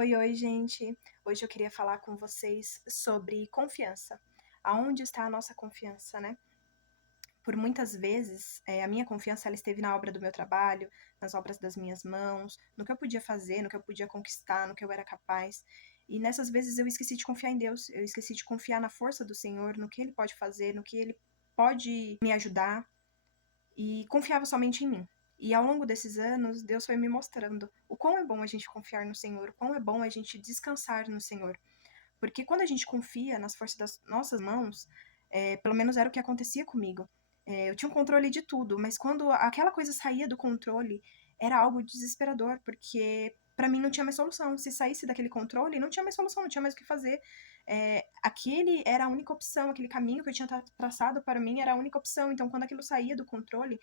Oi, gente. Hoje eu queria falar com vocês sobre confiança. Aonde está a nossa confiança, né? Por muitas vezes, a minha confiança ela esteve na obra do meu trabalho, nas obras das minhas mãos, no que eu podia fazer, no que eu podia conquistar, no que eu era capaz. E nessas vezes eu esqueci de confiar em Deus, eu esqueci de confiar na força do Senhor, no que Ele pode fazer, no que Ele pode me ajudar, e confiava somente em mim. E ao longo desses anos, Deus foi me mostrando o quão é bom a gente confiar no Senhor, o quão é bom a gente descansar no Senhor. Porque quando a gente confia nas forças das nossas mãos, pelo menos era o que acontecia comigo. Eu tinha um controle de tudo, mas quando aquela coisa saía do controle, era algo desesperador, porque para mim não tinha mais solução. Se saísse daquele controle, não tinha mais solução, não tinha mais o que fazer. Aquele era a única opção, aquele caminho que eu tinha traçado para mim era a única opção. Então, quando aquilo saía do controle,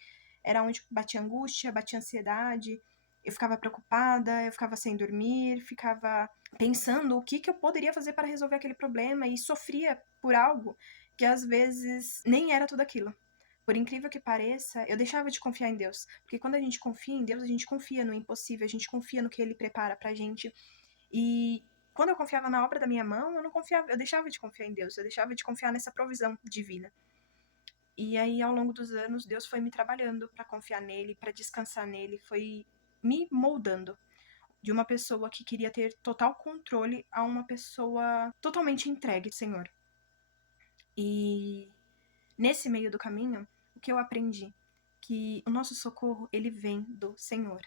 era onde batia angústia, batia ansiedade, eu ficava preocupada, eu ficava sem dormir, ficava pensando o que eu poderia fazer para resolver aquele problema e sofria por algo que às vezes nem era tudo aquilo. Por incrível que pareça, eu deixava de confiar em Deus, porque quando a gente confia em Deus, a gente confia no impossível, a gente confia no que Ele prepara pra gente. E quando eu confiava na obra da minha mão, eu não confiava, eu deixava de confiar em Deus, eu deixava de confiar nessa provisão divina. E aí, ao longo dos anos, Deus foi me trabalhando para confiar nele, para descansar nele, foi me moldando de uma pessoa que queria ter total controle a uma pessoa totalmente entregue, Senhor. E nesse meio do caminho, o que eu aprendi? Que o nosso socorro, ele vem do Senhor.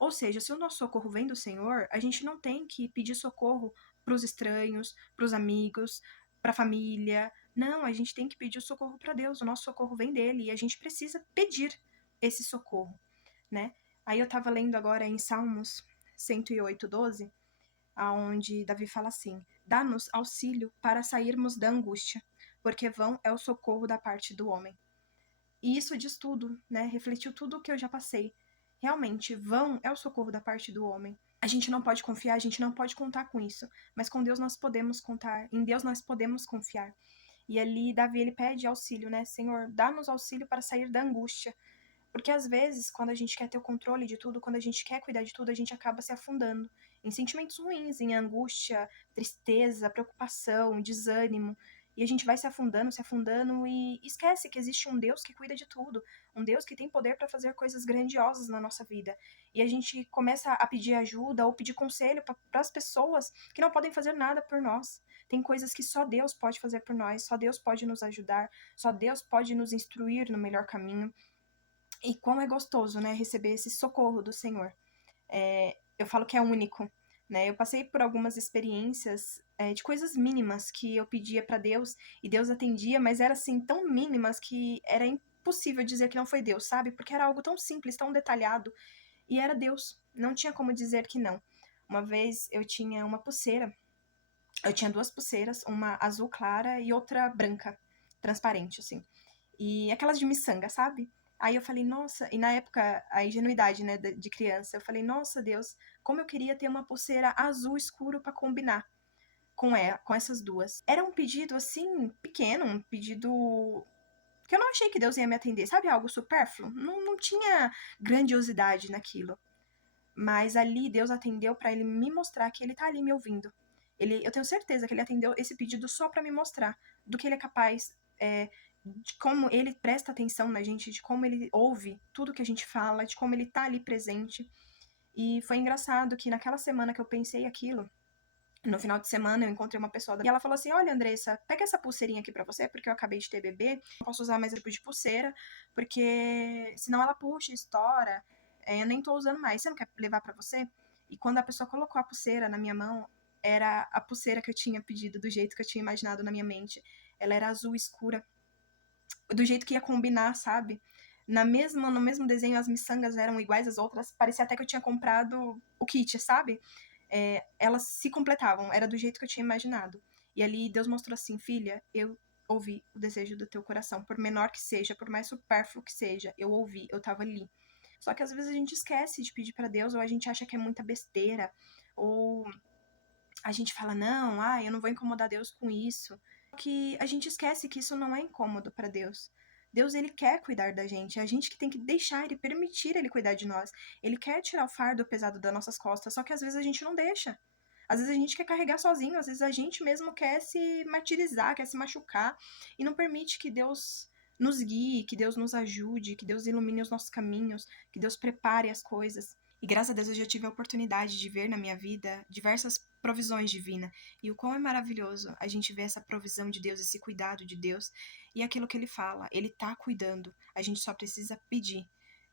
Ou seja, se o nosso socorro vem do Senhor, a gente não tem que pedir socorro para os estranhos, para os amigos, para a família. Não, a gente tem que pedir o socorro para Deus. O nosso socorro vem dele e a gente precisa pedir esse socorro, né? Aí eu estava lendo agora em Salmos 108:12, aonde Davi fala assim: dá-nos auxílio para sairmos da angústia, porque vão é o socorro da parte do homem. E isso diz tudo, né? Refletiu tudo o que eu já passei. Realmente, vão é o socorro da parte do homem. A gente não pode confiar, a gente não pode contar com isso, mas com Deus nós podemos contar, em Deus nós podemos confiar. E ali Davi ele pede auxílio, né? Senhor, dá-nos auxílio para sair da angústia. Porque às vezes, quando a gente quer ter o controle de tudo, quando a gente quer cuidar de tudo, a gente acaba se afundando em sentimentos ruins, em angústia, tristeza, preocupação, desânimo. E a gente vai se afundando e esquece que existe um Deus que cuida de tudo, um Deus que tem poder para fazer coisas grandiosas na nossa vida. E a gente começa a pedir ajuda ou pedir conselho para as pessoas que não podem fazer nada por nós. Tem coisas que só Deus pode fazer por nós, só Deus pode nos ajudar, só Deus pode nos instruir no melhor caminho. E como é gostoso, né, receber esse socorro do Senhor. Eu falo que é único, né? Eu passei por algumas experiências de coisas mínimas que eu pedia para Deus e Deus atendia, mas era assim tão mínimas que era impossível dizer que não foi Deus, sabe? Porque era algo tão simples, tão detalhado e era Deus. Não tinha como dizer que não. Uma vez eu tinha uma pulseira, eu tinha duas pulseiras, uma azul clara e outra branca, transparente, assim. E aquelas de miçanga, sabe? Aí eu falei, nossa, e na época, a ingenuidade, né, de criança, eu falei, nossa Deus, como eu queria ter uma pulseira azul escuro para combinar com essas duas. Era um pedido, assim, pequeno, um pedido que eu não achei que Deus ia me atender, sabe? Algo supérfluo. Não tinha grandiosidade naquilo. Mas ali Deus atendeu para ele me mostrar que ele tá ali me ouvindo. Eu tenho certeza que ele atendeu esse pedido só para me mostrar do que ele é capaz, de como ele presta atenção na gente, de como ele ouve tudo que a gente fala, de como ele tá ali presente. E foi engraçado que naquela semana que eu pensei aquilo, no final de semana eu encontrei uma pessoa e ela falou assim: olha, Andressa, pega essa pulseirinha aqui pra você, porque eu acabei de ter bebê, não posso usar mais esse tipo de pulseira, porque senão ela puxa, estoura, eu nem tô usando mais, você não quer levar pra você? E quando a pessoa colocou a pulseira na minha mão, era a pulseira que eu tinha pedido, do jeito que eu tinha imaginado na minha mente. Ela era azul escura, do jeito que ia combinar, sabe? No mesmo desenho, as miçangas eram iguais às outras, parecia até que eu tinha comprado o kit, sabe? Elas se completavam, era do jeito que eu tinha imaginado. E ali Deus mostrou assim: filha, eu ouvi o desejo do teu coração, por menor que seja, por mais supérfluo que seja, eu ouvi, eu tava ali. Só que às vezes a gente esquece de pedir para Deus, ou a gente acha que é muita besteira, ou a gente fala, não, eu não vou incomodar Deus com isso. Que a gente esquece que isso não é incômodo para Deus. Deus, ele quer cuidar da gente, é a gente que tem que deixar ele, permitir ele cuidar de nós. Ele quer tirar o fardo pesado das nossas costas, só que às vezes a gente não deixa. Às vezes a gente quer carregar sozinho, às vezes a gente mesmo quer se martirizar, quer se machucar, e não permite que Deus nos guie, que Deus nos ajude, que Deus ilumine os nossos caminhos, que Deus prepare as coisas. E graças a Deus eu já tive a oportunidade de ver na minha vida diversas provisões divinas. E o quão é maravilhoso a gente ver essa provisão de Deus, esse cuidado de Deus. E aquilo que ele fala, ele tá cuidando. A gente só precisa pedir.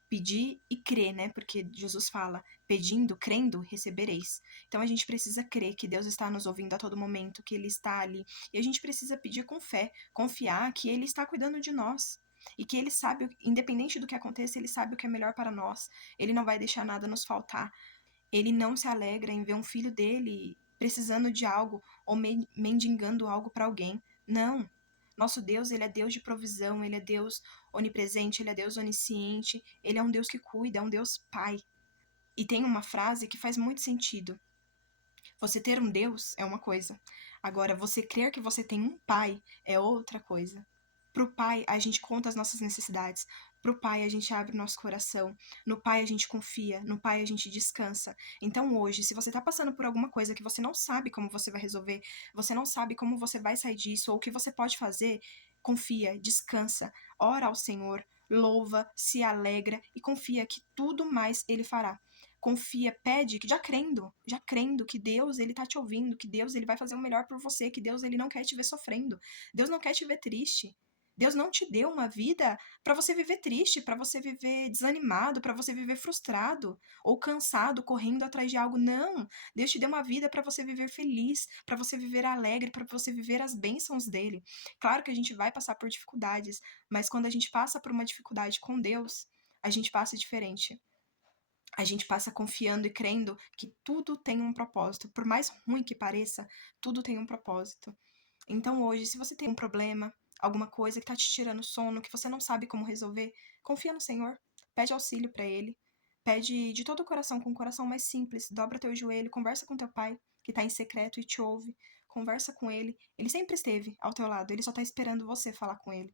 Pedir e crer, né? Porque Jesus fala, pedindo, crendo, recebereis. Então a gente precisa crer que Deus está nos ouvindo a todo momento, que Ele está ali. E a gente precisa pedir com fé, confiar que Ele está cuidando de nós. E que Ele sabe, independente do que aconteça, Ele sabe o que é melhor para nós. Ele não vai deixar nada nos faltar. Ele não se alegra em ver um filho dele precisando de algo ou mendigando algo para alguém. Não. Nosso Deus, ele é Deus de provisão, ele é Deus onipresente, ele é Deus onisciente, ele é um Deus que cuida, é um Deus pai. E tem uma frase que faz muito sentido. Você ter um Deus é uma coisa. Agora, você crer que você tem um pai é outra coisa. Pro pai, a gente conta as nossas necessidades. Pro pai, a gente abre o nosso coração. No pai, a gente confia. No pai, a gente descansa. Então, hoje, se você tá passando por alguma coisa que você não sabe como você vai resolver, você não sabe como você vai sair disso, ou o que você pode fazer, confia, descansa, ora ao Senhor, louva, se alegra e confia que tudo mais ele fará. Confia, pede, já crendo que Deus ele tá te ouvindo, que Deus ele vai fazer o melhor por você, que Deus ele não quer te ver sofrendo. Deus não quer te ver triste. Deus não te deu uma vida para você viver triste, para você viver desanimado, para você viver frustrado ou cansado, correndo atrás de algo. Não. Deus te deu uma vida para você viver feliz, para você viver alegre, para você viver as bênçãos dele. Claro que a gente vai passar por dificuldades, mas quando a gente passa por uma dificuldade com Deus, a gente passa diferente. A gente passa confiando e crendo que tudo tem um propósito. Por mais ruim que pareça, tudo tem um propósito. Então hoje, se você tem um problema, alguma coisa que tá te tirando sono, que você não sabe como resolver, confia no Senhor, pede auxílio para ele, pede de todo o coração, com o coração mais simples, dobra teu joelho, conversa com teu pai, que tá em secreto e te ouve, conversa com ele. Ele sempre esteve ao teu lado, ele só tá esperando você falar com ele.